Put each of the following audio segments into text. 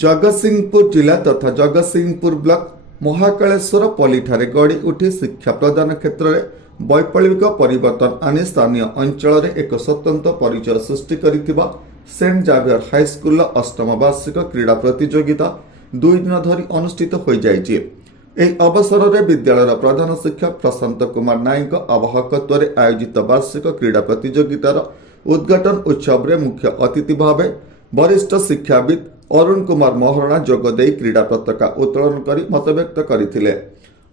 जगतसिंहपुर जिला तथा जगतसिंहपुर ब्लॉक महाकालेश्वर पल्लीठारे गड़ी उठी शिक्षा प्रदान क्षेत्र में वैप्लविक परिवर्तन आनी स्थानीय अंचल में एक स्वतंत्र परिचय सृष्टि करिथिबा सेंट जावियर हाईस्कूल अष्टम वार्षिक क्रीड़ा प्रतियोगिता 2 दिन धरी अनुष्ठित हो जाइछि। एही अवसर में विद्यालय प्रधान शिक्षक प्रशांत कुमार नायक आवाहकत्व में आयोजित वार्षिक क्रीड़ा प्रतियोगितार उद्घाटन उत्सव में मुख्य अतिथि भाव वरिष्ठ शिक्षाविद अरुण कुमार महारणा जोगदे क्रीड़ा पताका उत्तोलन कर मतव्यक्त करथिले।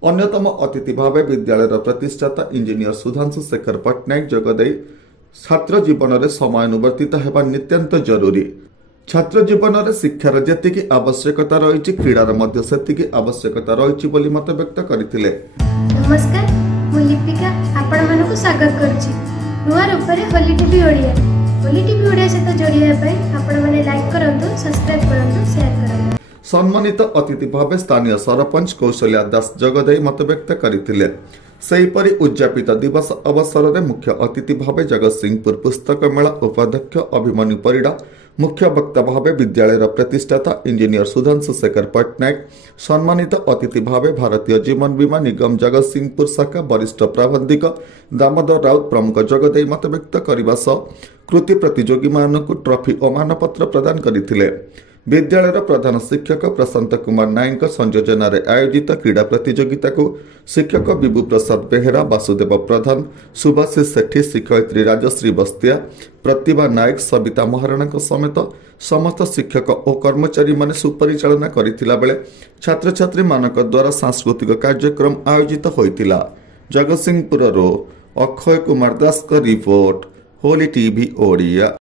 अन्यतम अतिथि भाव विद्यालय प्रतिष्ठाता इंजीनियर सुधांशु शेखर पट्टनायक जोगदे छात्र जीवन में समयानुवर्तित होगा नितांत जरूरी। छात्र जीवन में शिक्षार जेतिकी आवश्यकता रही क्रीडार मध्य सेतिकी आवश्यकता रही बोली मतव्यक्त करथिले। नमस्कार, मु लिपिका आपण मानको स्वागत करछि नुआ रूपरे होली टीवी ओडिया। होली टीवी ओडिया सहित जोड़िया पाई आपण माने लाइक करंतु, सब्सक्राइब करंतु, शेयर करंतु। सम्मानित अतिथि भाव स्थानीय सरपंच कौशल्या दास जगदे मतव्यक्त करथिले। सेहीपरि उद्यापित दिवस अवसर में मुख्य अतिथि भाव जगतसिंहपुर पुस्तक मेला उपाध्यक्ष अभिमन्यु परिडा, मुख्य वक्ता भाव विद्यालय प्रतिष्ठाता इंजीनियर सुधांशु शेखर पट्टनायक, सम्मानित अतिथि भाव भारतीय जीवन बीमा निगम जगतसिंहपुर शाखा वरिष्ठ प्रबंधक दामोदर राउत प्रमुख जगदे मतव्यक्त करने सह कृति प्रतियोगी मानक ट्रॉफी और मानपत्र प्रदान करथिले। विद्यालय प्रधान शिक्षक प्रशांत कुमार नायक संयोजन आयोजित क्रीड़ा प्रतियोगिता को शिक्षक विभु प्रसाद बेहेरा, वासुदेव प्रधान, सुभाषिष सेठी, शिक्षयित्री राजश्री बस्तिया, प्रतिभा नायक, सविता महारणा समेत समस्त शिक्षक और कर्मचारी माने सुपरिचालना करथिला बेले छात्र छात्री मानक द्वारा सांस्कृतिक कार्यक्रम आयोजित होइतिला। जगतसिंहपुर अक्षय कुमार दास का रिपोर्ट, होली टीवी ओडिया।